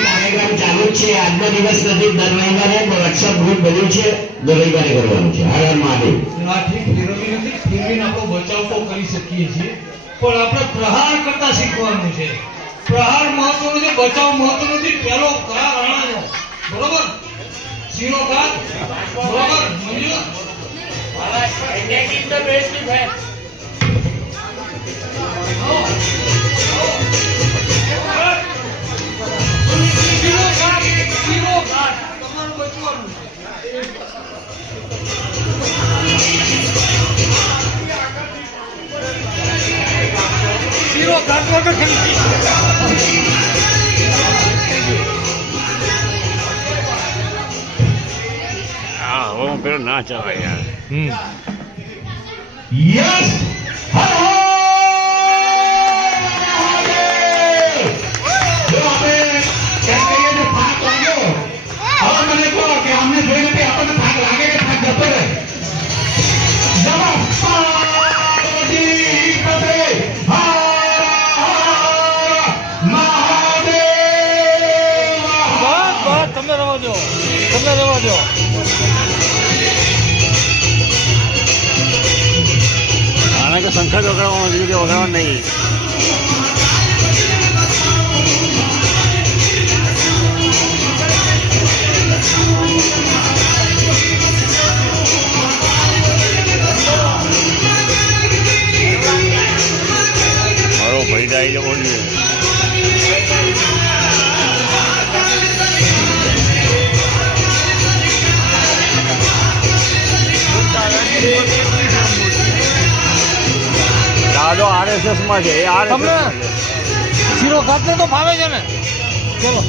કાર્યક્રમ ચાલુ છે આજનો દિવસ નથી દર રવિવારે વર્કશોપ ગ્રુપ બન્યું છે દર રવિવારે કરવાનું છે હર હર મહાદેવ આપણો બચાવ તો કરી શકીએ છીએ પણ આપણે પ્રહાર કરતા શીખવાનું છે પ્રહાર મહત્વનો છે બચાવ મહત્વનો નથી પહેલો કરાર રાણાનો બરોબર શીરો ઘાત બરોબર સમજો इंडिया टीम तो बेस्ट टीम है તમારું બચવાનું શીરો ઘાટ વગર हाँ वो फिर ना चला यार यस તમને રહેવા દો તમને રહેવા દો आने का संख्या जो वगैरह नहीं मारो भाई जाए जो बोलिए દાદો આરએસએસ માં છે તમને શીરો ઘાટ તો ભાવે છે ને ચલો